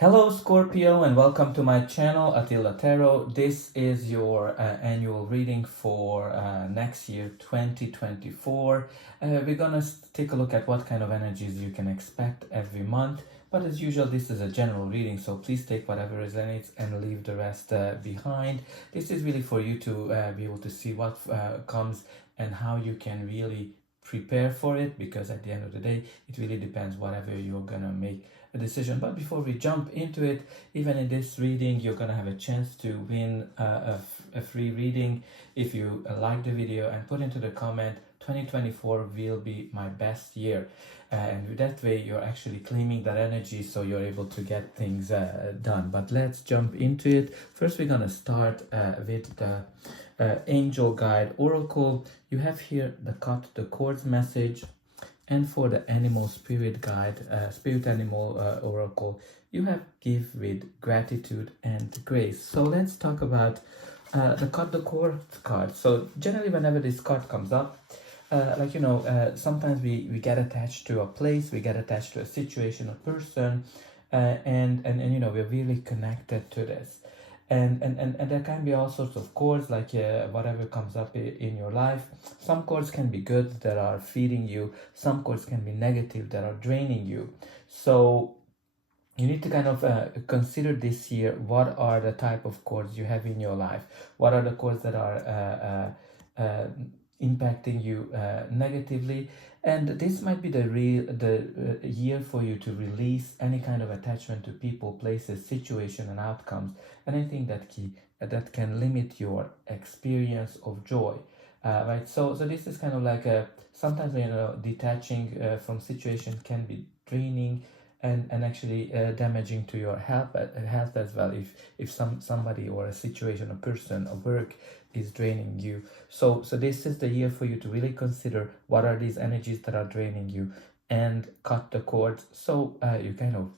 Hello Scorpio and welcome to my channel Attila Tarot. This is your annual reading for next year 2024. We're gonna take a look at what kind of energies you can expect every month. But as usual, this is a general reading, so please take whatever resonates and leave the rest behind. This is really for you to be able to see what comes and how you can really prepare for it, because at the end of the day, it really depends whatever you're gonna make a decision. But before we jump into it, even in this reading, you're gonna have a chance to win a free reading if you like the video and put into the comment 2024 will be my best year, and that way you're actually claiming that energy, so you're able to get things done. But let's jump into it. First, we're gonna start with the angel guide oracle. You have here the cut the cords message, and for the animal spirit guide, spirit animal oracle, you have give with gratitude and grace. So let's talk about the cut the cords card. So generally whenever this card comes up, sometimes we get attached to a place, we get attached to a situation, a person, and we're really connected to this. And there can be all sorts of cords, like whatever comes up in your life. Some cords can be good, that are feeding you. Some cords can be negative, that are draining you. So you need to kind of consider this year, what are the type of cords you have in your life? What are the cords that are impacting you negatively? And this might be the year for you to release any kind of attachment to people, places, situation, and outcomes, anything that can limit your experience of joy. Right. So this is kind of like sometimes detaching from situation can be draining and actually damaging to your health as well, if somebody or a situation, a person, a work is draining you. So this is the year for you to really consider what are these energies that are draining you and cut the cords, so you kind of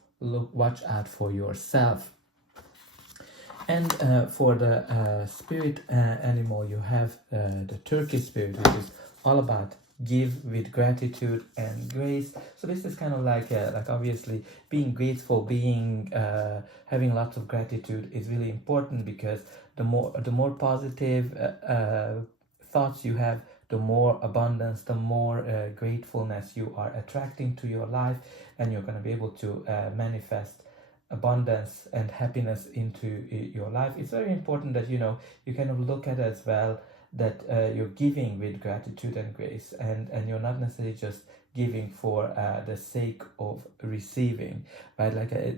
watch out for yourself. And for the spirit animal, you have the turkey spirit, which is all about give with gratitude and grace. So this is kind of like obviously being grateful, being having lots of gratitude is really important, because the more positive thoughts you have, the more abundance, the more gratefulness you are attracting to your life, and you're going to be able to manifest abundance and happiness into your life. It's very important that you kind of look at as well that you're giving with gratitude and grace, and you're not necessarily just giving for the sake of receiving, right?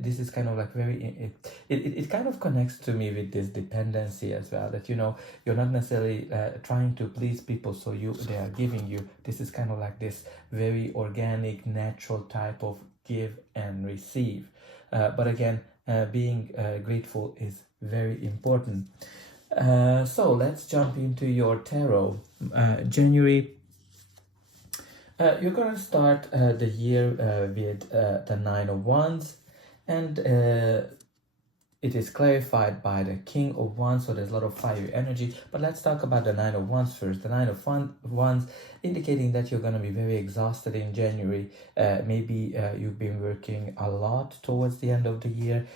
This is kind of like very it kind of connects to me with this dependency as well, that you're not necessarily trying to please people, so they are giving you. This is kind of like this very organic, natural type of give and receive. But again, being grateful is very important. So let's jump into your tarot. January, you're going to start the year with the Nine of Wands, and it is clarified by the King of Wands, so there's a lot of fiery energy. But let's talk about the Nine of Wands first. The Nine of Wands indicating that you're going to be very exhausted in January. Maybe you've been working a lot towards the end of the year.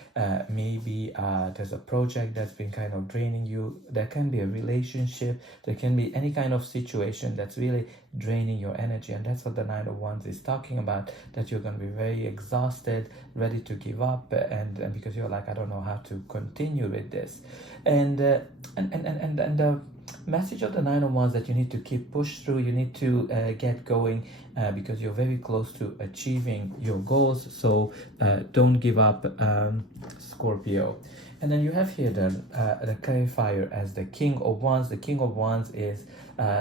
Maybe there's a project that's been kind of draining you. There can be a relationship. There can be any kind of situation that's really draining your energy, and that's what the Nine of Wands is talking about, that you're going to be very exhausted, ready to give up, and because you're like, I don't know how to continue with this. And the message of the Nine of Wands, that you need to keep push through, you need to get going, because you're very close to achieving your goals. So don't give up, Scorpio. And then you have here the clarifier as the King of Wands. The King of Wands is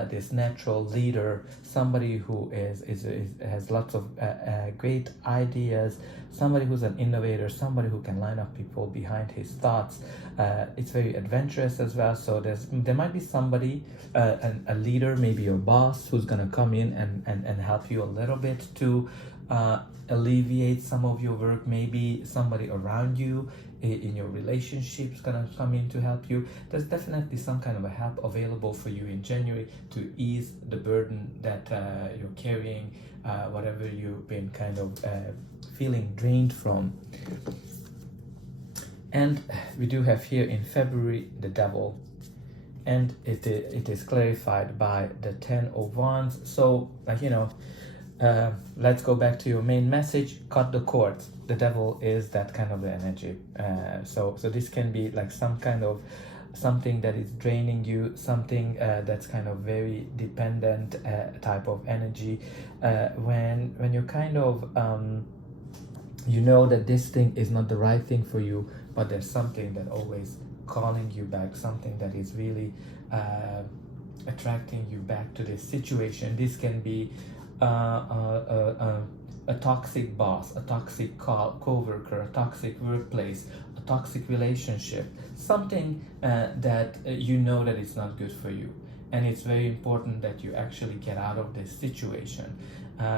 this natural leader, somebody who has lots of great ideas, somebody who's an innovator, somebody who can line up people behind his thoughts. It's very adventurous as well. So there might be somebody, a leader, maybe your boss, who's gonna come in and help you a little bit to alleviate some of your work. Maybe somebody around you in your relationships gonna come in to help you. There's definitely some kind of a help available for you in January to ease the burden that you're carrying, whatever you've been kind of feeling drained from. And we do have here in February the Devil, and it is clarified by the Ten of Wands. So, like, you know, let's go back to your main message: cut the cords. The Devil is that kind of energy. So this can be like some kind of something that is draining you, something that's kind of very dependent type of energy. When you're kind of you know that this thing is not the right thing for you, but there's something that always calling you back, something that is really attracting you back to this situation. This can be a toxic boss, a toxic co-worker, a toxic workplace, a toxic relationship, something that you know that it's not good for you. And it's very important that you actually get out of this situation,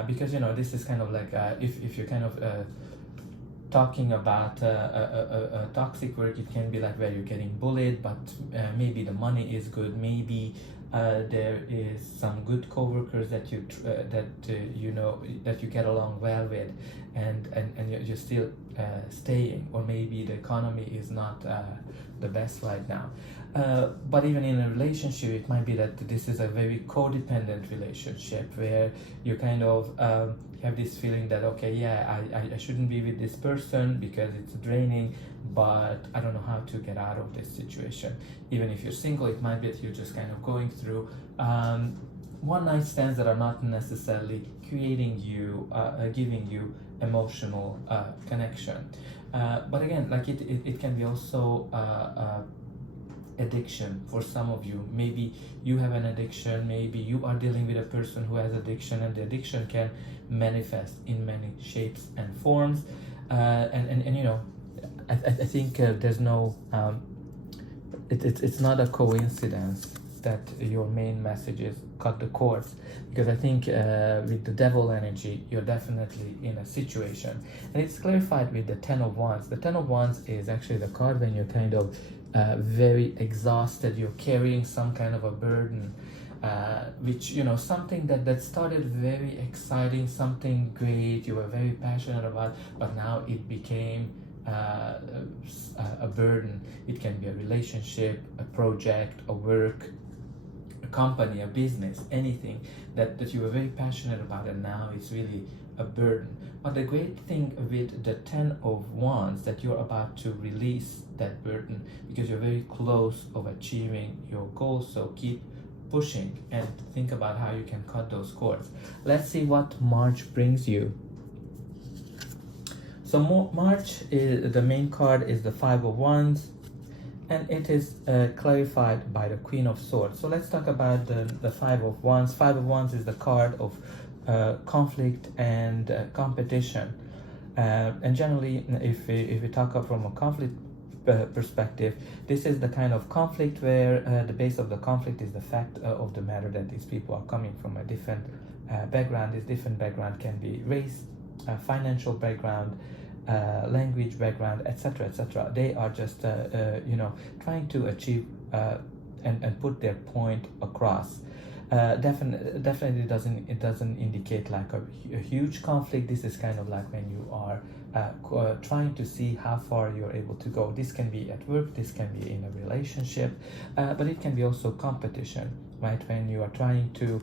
because, you know, this is kind of like if you're kind of talking about a toxic work, it can be like where you're getting bullied, but maybe the money is good, maybe there is some good co-workers that you you know that you get along well with, and you're still staying, or maybe the economy is not the best right now. But even in a relationship, it might be that this is a very codependent relationship where you kind of have this feeling that, okay, yeah, I shouldn't be with this person because it's draining, but I don't know how to get out of this situation. Even if you're single, it might be that you're just kind of going through one night stands that are not necessarily creating you, giving you emotional connection. But again, like it can be also addiction for some of you. Maybe you have an addiction, maybe you are dealing with a person who has addiction, and the addiction can manifest in many shapes and forms. And you know, I think there's no it's not a coincidence that your main message is cut the cords, because I think with the Devil energy, you're definitely in a situation, and it's clarified with the Ten of Wands. The Ten of Wands is actually the card when you're kind of very exhausted, you're carrying some kind of a burden, which, you know, something that started very exciting, something great, you were very passionate about, but now it became a burden. It can be a relationship, a project, a work, a company, a business, anything that you were very passionate about, and now it's really a burden. But the great thing with the Ten of Wands, that you're about to release that burden because you're very close of achieving your goals. So keep pushing and think about how you can cut those cords. Let's see what March brings you. So March, the main card is the Five of Wands, and it is clarified by the Queen of Swords. So let's talk about the Five of Wands. Five of Wands is the card of conflict and competition. And generally, if we talk from a conflict perspective, this is the kind of conflict where the base of the conflict is the fact of the matter that these people are coming from a different background. This different background can be race, financial background, language background, etc., etc. They are just you know, trying to achieve and put their point across. Definitely doesn't indicate like a huge conflict. This is kind of like when you are trying to see how far you're able to go. This can be at work, this can be in a relationship, but it can be also competition, right? When you are trying to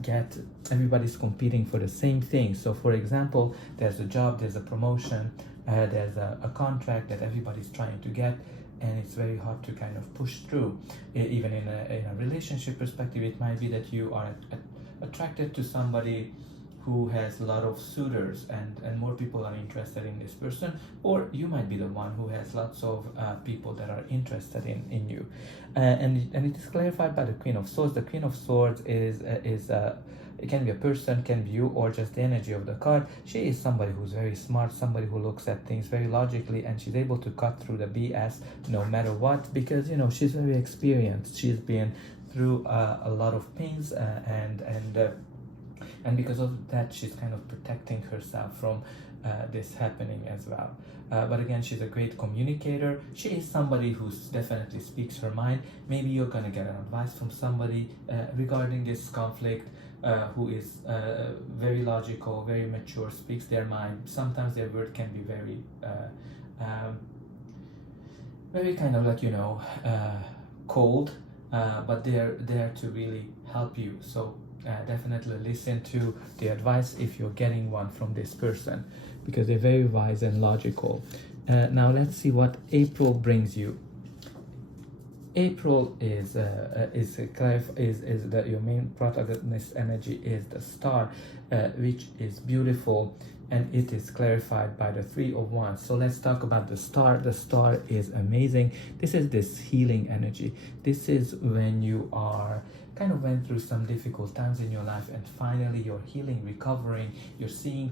get, everybody's competing for the same thing. So for example, there's a job, there's a promotion, there's a contract that everybody's trying to get, and it's very hard to kind of push through. Even in a relationship perspective, it might be that you are attracted to somebody who has a lot of suitors, and more people are interested in this person, or you might be the one who has lots of people that are interested in you. And it is clarified by the Queen of Swords. The Queen of Swords is it can be a person, can be you, or just the energy of the card. She is somebody who's very smart, somebody who looks at things very logically, and she's able to cut through the BS no matter what, because, you know, she's very experienced. She's been through a lot of pains, and because of that, she's kind of protecting herself from this happening as well. But again, she's a great communicator. She is somebody who definitely speaks her mind. Maybe you're gonna get an advice from somebody regarding this conflict, who is very logical, very mature, speaks their mind. Sometimes their word can be very very kind of like, cold, but they're there to really help you. So definitely listen to the advice if you're getting one from this person, because they're very wise and logical. Now let's see what April brings you. April is that your main protagonist energy is the star, which is beautiful, and it is clarified by the Three of Wands. So let's talk about the star. The star is amazing. This is this healing energy. This is when you are kind of went through some difficult times in your life, and finally you're healing, recovering, you're seeing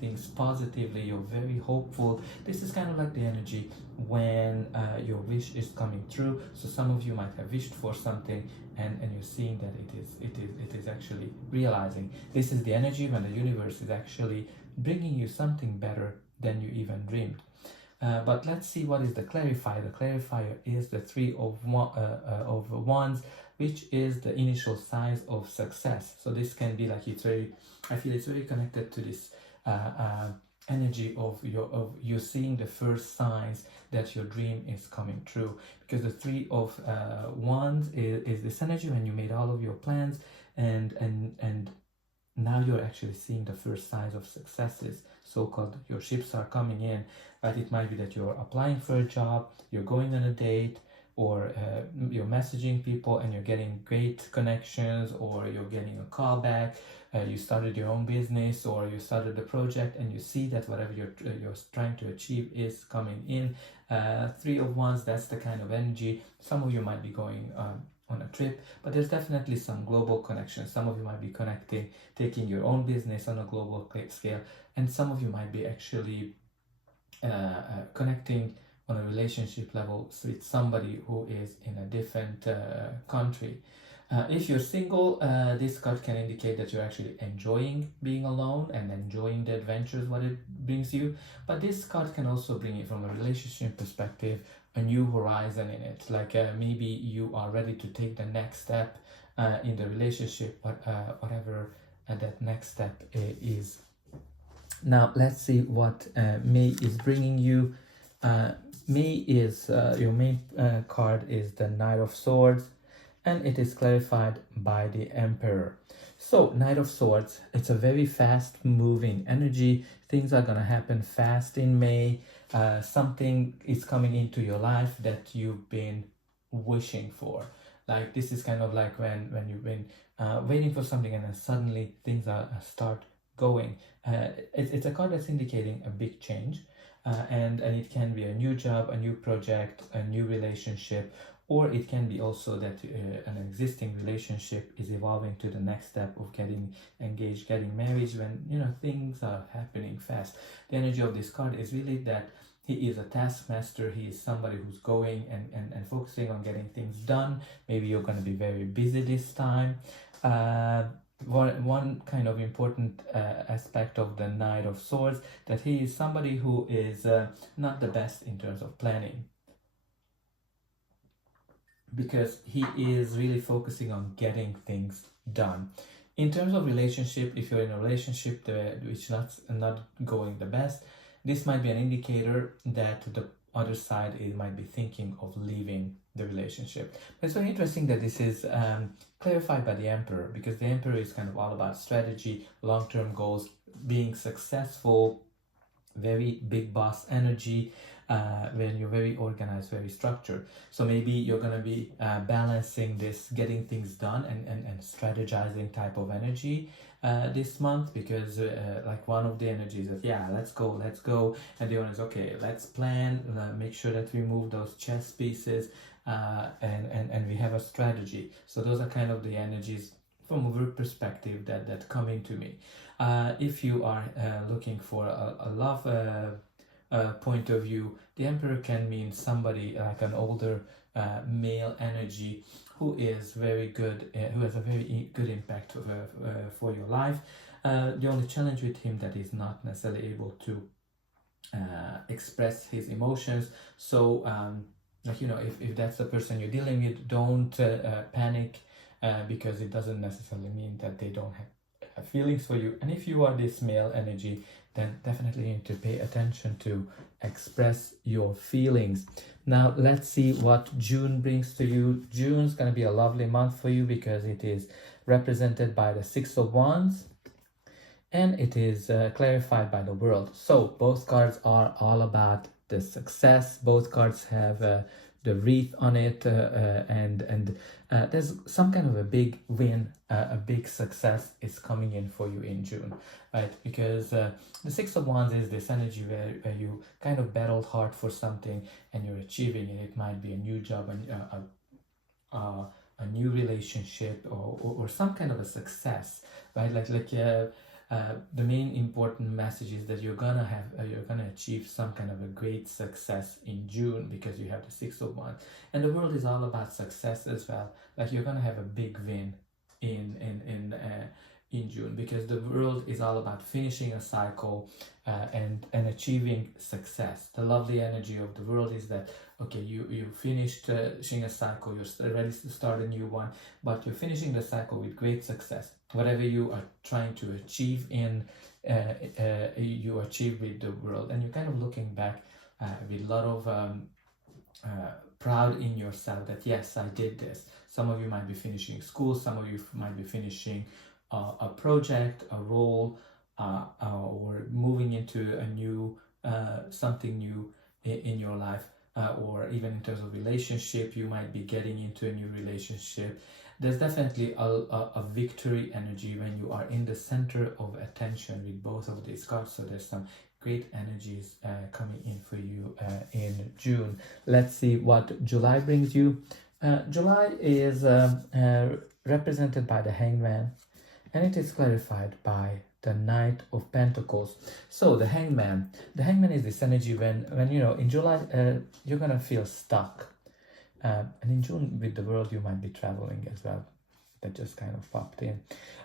things positively, you're very hopeful. This is kind of like the energy when your wish is coming true. So some of you might have wished for something, and you're seeing that it is actually realizing. This is the energy when the universe is actually bringing you something better than you even dreamed. But let's see what is the clarifier. The clarifier is the Three of Wands, which is the initial signs of success. So this can be like, I feel it's very connected to this energy of you seeing the first signs that your dream is coming true, because the Three of Wands is this energy when you made all of your plans, and now you're actually seeing the first signs of successes, so-called your ships are coming in. But it might be that you're applying for a job, you're going on a date, or you're messaging people and you're getting great connections, or you're getting a call back. You started your own business, or you started a project, and you see that whatever you're trying to achieve is coming in. Three of Wands, that's the kind of energy. Some of you might be going on a trip, but there's definitely some global connection. Some of you might be taking your own business on a global scale, and some of you might be actually connecting on a relationship level with somebody who is in a different country. If you're single, this card can indicate that you're actually enjoying being alone and enjoying the adventures what it brings you. But this card can also bring you, from a relationship perspective, a new horizon in it. Like maybe you are ready to take the next step in the relationship, but whatever that next step is. Now let's see what May is bringing you. May is your main card is the Knight of Swords, and it is clarified by the Emperor. So Knight of Swords, it's a very fast moving energy. Things are gonna happen fast in May. Something is coming into your life that you've been wishing for. Like this is kind of like when you've been waiting for something, and then suddenly things start going. It's a card that's indicating a big change, and it can be a new job, a new project, a new relationship, or it can be also that an existing relationship is evolving to the next step of getting engaged, getting married, when things are happening fast. The energy of this card is really that he is a taskmaster. He is somebody who's going and focusing on getting things done. Maybe you're going to be very busy this time. One kind of important aspect of the Knight of Swords, that he is somebody who is not the best in terms of planning, because he is really focusing on getting things done. In terms of relationship, if you're in a relationship which not going the best, this might be an indicator that the other side might be thinking of leaving the relationship. But it's very interesting that this is clarified by the Emperor, because the Emperor is kind of all about strategy, long-term goals, being successful, very big boss energy, when you're very organized, very structured. So maybe you're going to be balancing this getting things done and strategizing type of energy this month, because like one of the energies is, yeah, let's go, and the other is, okay, let's plan, make sure that we move those chess pieces, and we have a strategy. So those are kind of the energies from a work perspective that coming to me. If you are looking for a love point of view, the Emperor can mean somebody like an older male energy who is very good, who has a very good impact for your life. The only challenge with him that he's not necessarily able to express his emotions. So if that's the person you're dealing with, don't panic, because it doesn't necessarily mean that they don't feelings for you. And if you are this male energy, then definitely you need to pay attention to express your feelings. Now let's see what June brings to you. June's going to be a lovely month for you because it is represented by the Six of Wands, and it is clarified by the World. So both cards are all about the success. Both cards have the wreath on it, and there's some kind of a big win, a big success is coming in for you in June, right? Because the Six of Wands is this energy where you kind of battled hard for something and you're achieving it. It might be a new job, a new relationship, or some kind of a success, right? The main important message is that you're gonna achieve some kind of a great success in June because you have the Six of Wands, and the World is all about success as well. Like you're gonna have a big win in June because the World is all about finishing a cycle and achieving success. The lovely energy of the World is that okay, you finished finishing a cycle, you're ready to start a new one, but you're finishing the cycle with great success. Whatever you are trying to achieve you achieve with the World, and you're kind of looking back with a lot of proud in yourself that yes, I did this. Some of you might be finishing school, some of you might be finishing a project, a role, or moving into a new something new in your life, or even in terms of relationship, you might be getting into a new relationship. There's definitely a victory energy when you are in the center of attention with both of these cards. So there's some great energies coming in for you in June. Let's see what July brings you. July is represented by the Hangman, and it is clarified by the Knight of Pentacles. So the Hangman is this energy when you know in July you're gonna feel stuck. And in June with the World you might be traveling as well. That just kind of popped in.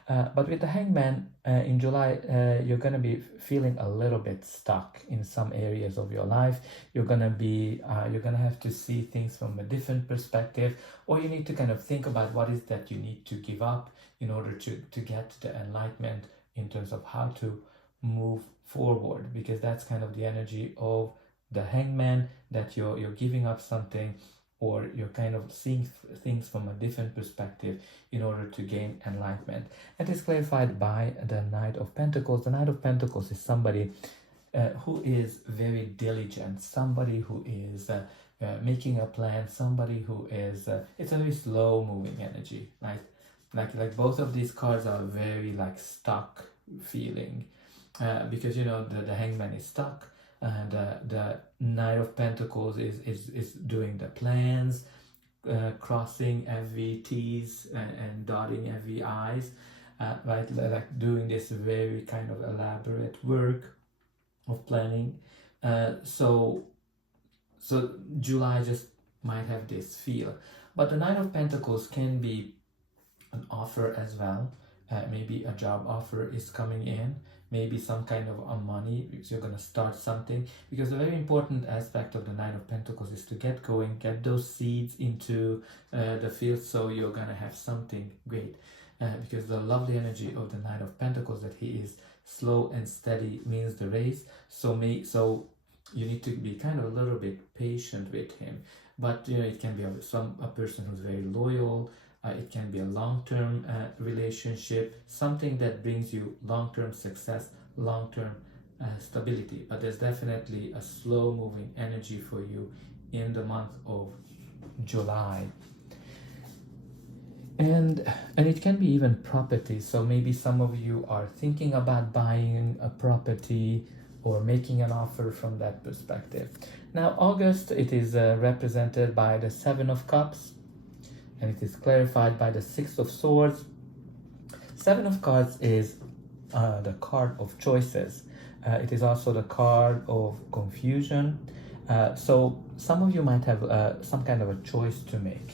But with the Hangman in July, you're going to be feeling a little bit stuck in some areas of your life. You're going to have to see things from a different perspective, or you need to kind of think about what is that you need to give up in order to get the enlightenment in terms of how to move forward, because that's kind of the energy of the Hangman, that you're giving up something, or you're kind of seeing things from a different perspective in order to gain enlightenment. And it's clarified by the Knight of Pentacles. The Knight of Pentacles is somebody who is very diligent, somebody who is making a plan, somebody who is, it's a very slow moving energy, right? Like both of these cards are very like stuck feeling, because you know the Hangman is stuck, and the Knight of Pentacles is doing the plans, crossing every T's and dotting every I's, right? Like doing this very kind of elaborate work of planning. So July just might have this feel, but the Knight of Pentacles can be an offer as well. Maybe a job offer is coming in, maybe some kind of money because you're going to start something, because the very important aspect of the Knight of Pentacles is to get going, get those seeds into the field, so you're going to have something great, because the lovely energy of the Knight of Pentacles, that he is slow and steady, means the race. So you need to be kind of a little bit patient with him, but you know, it can be a person who's very loyal. It can be a long-term relationship, something that brings you long-term success, long-term stability. But there's definitely a slow-moving energy for you in the month of July. And it can be even property. So maybe some of you are thinking about buying a property or making an offer from that perspective. Now, August, it is represented by the Seven of Cups, and it is clarified by the Six of Swords. Seven of Cards is the card of choices. It is also the card of confusion. So some of you might have some kind of a choice to make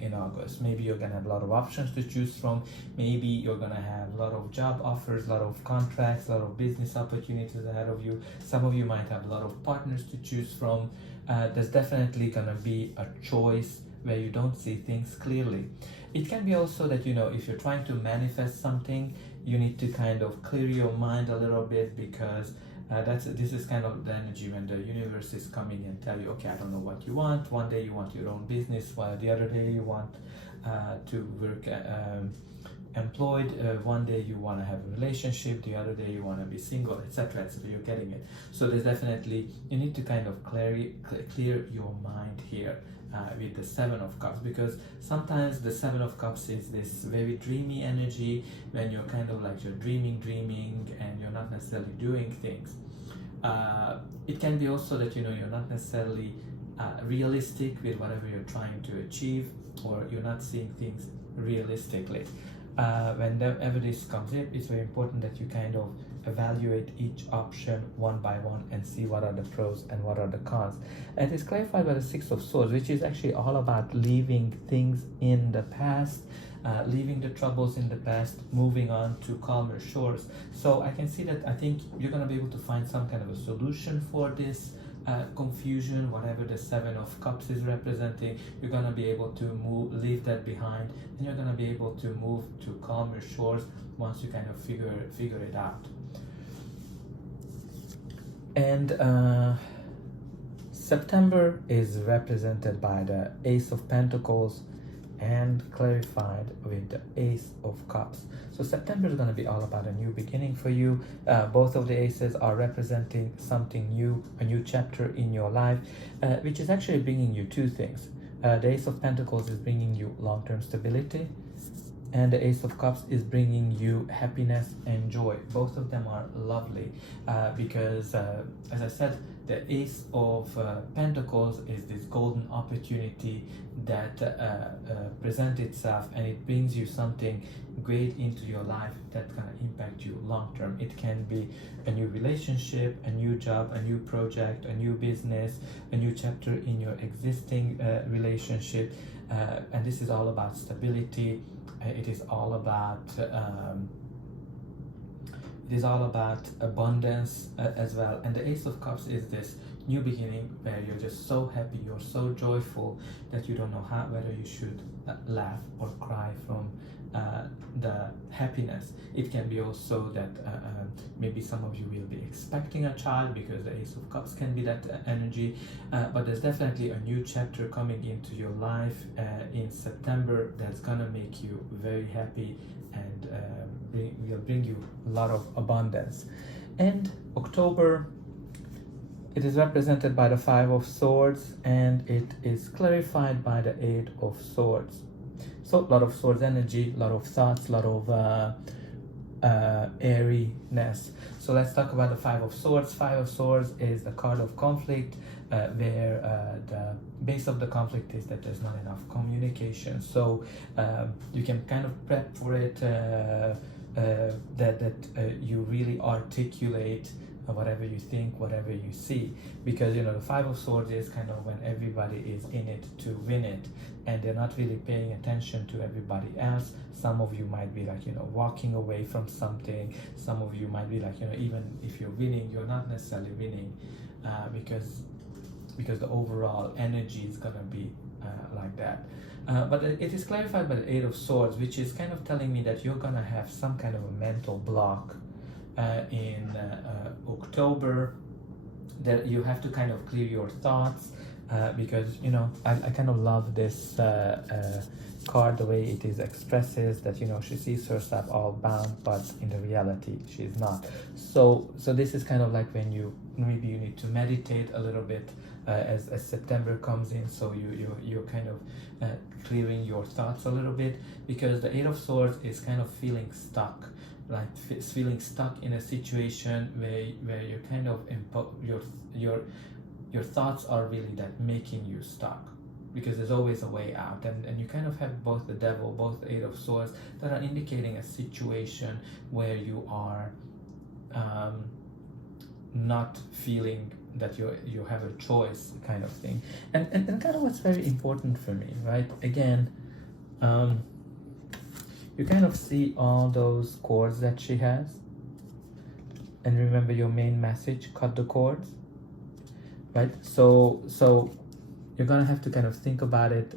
in August. Maybe you're gonna have a lot of options to choose from. Maybe you're gonna have a lot of job offers, a lot of contracts, a lot of business opportunities ahead of you. Some of you might have a lot of partners to choose from. There's definitely gonna be a choice where you don't see things clearly. It can be also that, you know, if you're trying to manifest something, you need to kind of clear your mind a little bit, because this is kind of the energy when the universe is coming and tell you, okay, I don't know what you want. One day you want your own business, while the other day you want to work employed. One day you want to have a relationship, the other day you want to be single, etc. So you're getting it. So there's definitely, you need to kind of clear your mind here with the Seven of Cups, because sometimes the Seven of Cups is this very dreamy energy when you're kind of like you're dreaming and you're not necessarily doing things. It can be also that you're not necessarily realistic with whatever you're trying to achieve, or you're not seeing things realistically. Whenever this comes in, it's very important that you kind of evaluate each option one by one and see what are the pros and what are the cons. And it's clarified by the Six of Swords, which is actually all about leaving things in the past, leaving the troubles in the past, moving on to calmer shores. So I can see that I think you're going to be able to find some kind of a solution for this confusion, whatever the Seven of Cups is representing. You're going to be able to leave that behind, and you're going to be able to move to calmer shores once you kind of figure it out. And September is represented by the Ace of Pentacles and clarified with the Ace of Cups. So September is going to be all about a new beginning for you. Both of the aces are representing something new, a new chapter in your life, which is actually bringing you two things. The Ace of Pentacles is bringing you long-term stability, and the Ace of Cups is bringing you happiness and joy. Both of them are lovely because, as I said, the Ace of Pentacles is this golden opportunity that presents itself, and it brings you something great into your life that can impact you long term. It can be a new relationship, a new job, a new project, a new business, a new chapter in your existing relationship, and this is all about stability. It is all about abundance as well. And the Ace of Cups is this new beginning where you're just so happy, you're so joyful that you don't know whether you should laugh or cry from the happiness. It can be also that maybe some of you will be expecting a child, because the Ace of Cups can be that energy, but there's definitely a new chapter coming into your life in September that's gonna make you very happy and will bring you a lot of abundance. And October, it is represented by the Five of Swords, and it is clarified by the Eight of Swords. So a lot of swords energy, a lot of thoughts, a lot of airiness. So let's talk about the Five of Swords. Five of Swords is the card of conflict, where the base of the conflict is that there's not enough communication. So you can kind of prep for it, that you really articulate whatever you think, whatever you see, because the Five of Swords is kind of when everybody is in it to win it, and they're not really paying attention to everybody else. Some of you might be like walking away from something. Some of you might be like even if you're winning, you're not necessarily winning because the overall energy is gonna be like that. But it is clarified by the Eight of Swords, which is kind of telling me that you're gonna have some kind of a mental block in October, that you have to kind of clear your thoughts, because I kind of love this card, the way it is expresses that she sees herself all bound, but in the reality she's not. So this is kind of like when maybe you need to meditate a little bit as September comes in, so you're kind of clearing your thoughts a little bit, because the Eight of Swords is kind of feeling stuck, like feeling stuck in a situation where you're kind of your thoughts are really that making you stuck, because there's always a way out, and you kind of have both the Devil, both the Eight of Swords, that are indicating a situation where you are not feeling that you have a choice, kind of thing. And kind of what's very important for me, right? Again, you kind of see all those cords that she has, and remember your main message: cut the cords, right? So you're gonna have to kind of think about it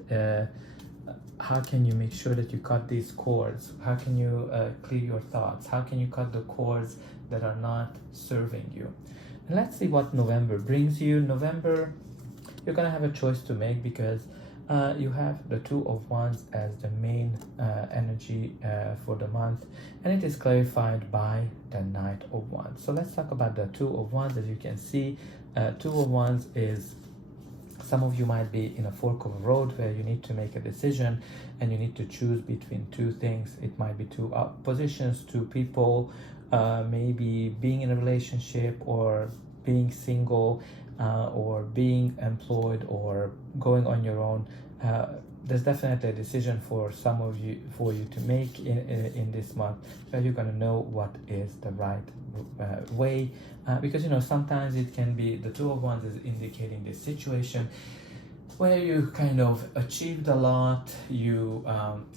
how can you make sure that you cut these cords? How can you clear your thoughts? How can you cut the cords that are not serving you? And let's see what November brings you. November, you're gonna have a choice to make, because you have the Two of Wands as the main energy for the month, and it is clarified by the Knight of Wands. So let's talk about the Two of Wands. As you can see, Two of Wands is, some of you might be in a fork of a road where you need to make a decision and you need to choose between two things. It might be two positions, two people, maybe being in a relationship or being single, or being employed or going on your own. There's definitely a decision for some of you, for you to make in this month, where you're going to know what is the right way, because you know, sometimes it can be, the Two of Wands is indicating this situation where you kind of achieved a lot, you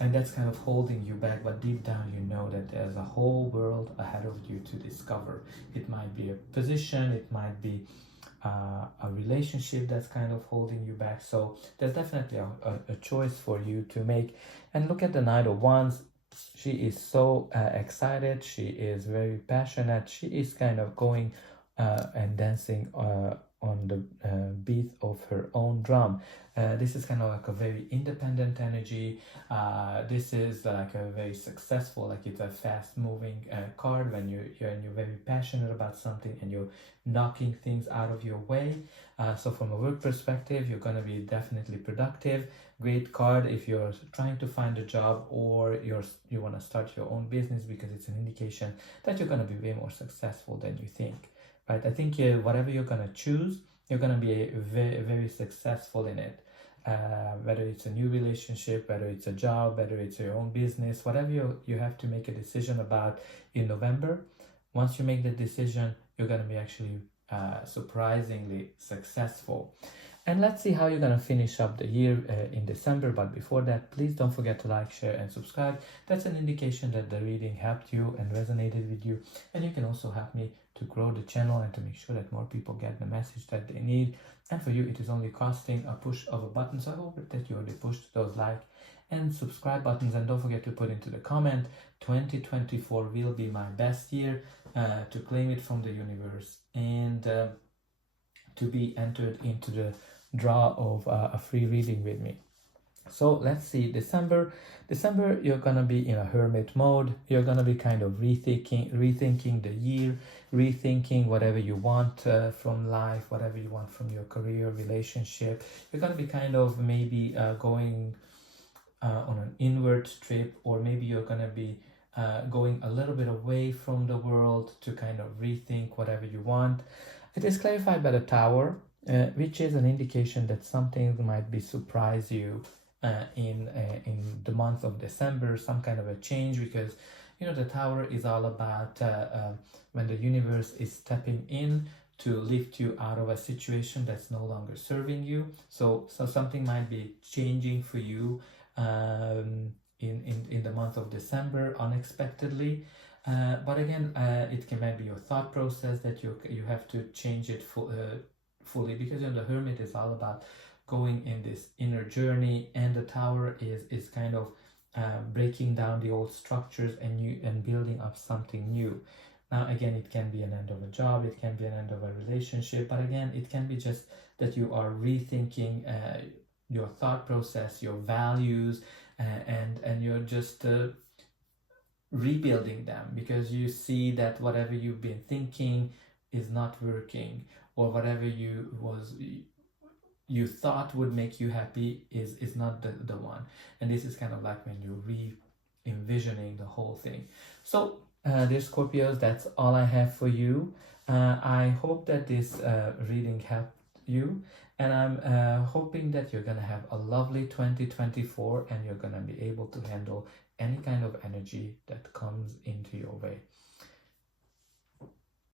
and that's kind of holding you back, but deep down you know that there's a whole world ahead of you to discover. It might be a position, it might be a relationship that's kind of holding you back. So there's definitely a choice for you to make. And look at the Knight of Wands. She is so excited, she is very passionate, she is kind of going and dancing on the beat of her own drum. This is kind of like a very independent energy. This is like a very successful, like it's a fast moving card when you're very passionate about something and you're knocking things out of your way. So from a work perspective, you're going to be definitely productive. Great card if you're trying to find a job or you want to start your own business, because it's an indication that you're going to be way more successful than you think. Right? I think whatever you're going to choose, you're going to be very, very successful in it. Whether it's a new relationship, whether it's a job, whether it's your own business, whatever you have to make a decision about in November, once you make the decision, you're going to be actually surprisingly successful. And let's see how you're going to finish up the year in December. But before that, please don't forget to like, share, and subscribe. That's an indication that the reading helped you and resonated with you. And you can also help me to grow the channel and to make sure that more people get the message that they need. And for you, it is only costing a push of a button. So I hope that you already pushed those like and subscribe buttons. And don't forget to put into the comment, 2024 will be my best year, to claim it from the universe and to be entered into the draw of a free reading with me. So let's see, December, you're gonna be in a hermit mode. You're gonna be kind of rethinking the year, rethinking whatever you want from life, whatever you want from your career, relationship. You're gonna be kind of maybe going on an inward trip, or maybe you're gonna be going a little bit away from the world to kind of rethink whatever you want. It is clarified by the Tower, which is an indication that something might be surprise you in the month of December, some kind of a change, because you know the Tower is all about when the universe is stepping in to lift you out of a situation that's no longer serving you. So something might be changing for you in the month of December unexpectedly. But again, it can maybe your thought process that you have to change it fully, because you know, the Hermit is all about going in this inner journey, and the Tower is kind of breaking down the old structures and building up something new. Now again, it can be an end of a job, it can be an end of a relationship, but again, it can be just that you are rethinking your thought process, your values, and you're just rebuilding them, because you see that whatever you've been thinking is not working, or whatever you thought would make you happy is not the one. And this is kind of like when you're re-envisioning the whole thing. So dear Scorpios, that's all I have for you. I hope that this reading helped you, and I'm hoping that you're gonna have a lovely 2024 and you're gonna be able to handle any kind of energy that comes into your way.